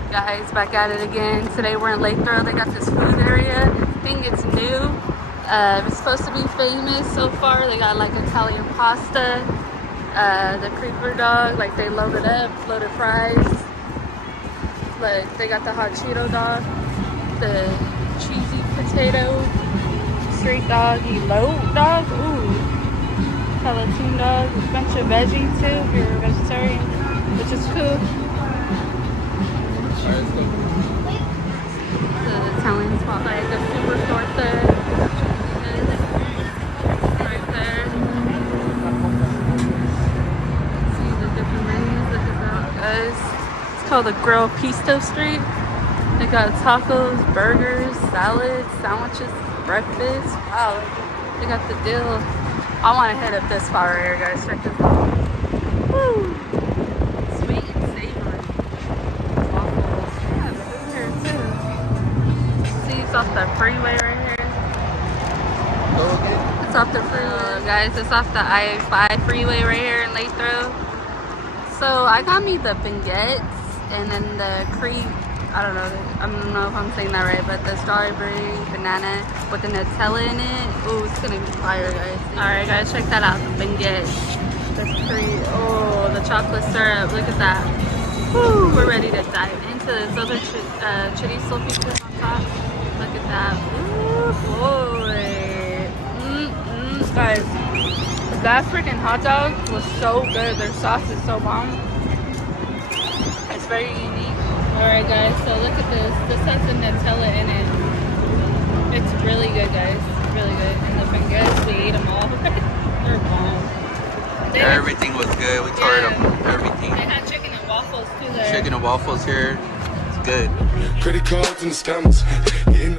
Up guys, back at it again. Today we're in Lathrop. They got this food area. I think it's new. It's supposed to be famous so far. They got like Italian pasta, the creeper dog, like they loaded up, loaded fries. Like they got the hot Cheeto dog, the cheesy potato, street dog, elote dog, ooh, Palatine dog, a bunch of veggie too if you're a vegetarian, which is cool. The Italian spot, like a super torta right there. See the different menus. Look at that, guys. It's called the Grill Pisto Street. They got tacos, burgers, salads, sandwiches, breakfast. Wow, they got the deal. I want to hit up this spot right here, guys. Check this out. Woo! Sweet and savory. Waffles. Yeah, the food here too. See, it's off the freeway right here. It's off the freeway, guys. It's off the I-5 freeway right here in Lathrop. So I got me the baguettes and then the cream. I don't know if I'm saying that right, but the strawberry banana with the Nutella in it. Ooh, it's gonna be fire, guys. Alright, guys, check that out. The baguette. That's pretty. Oh, the chocolate syrup. Look at that. Woo, we're ready to dive into this other chorizo pizza on top. Look at that. Ooh, boy. Guys, that freaking hot dog was so good. Their sauce is so bomb. It's very unique. Alright guys, so look at this. This has the Nutella in it. It's really good, guys. Really good. And the baguettes, we ate them all. They're bomb. Everything was good. We tried everything. They had chicken and waffles too there. Chicken and waffles here. It's good. Credit cards and scammers.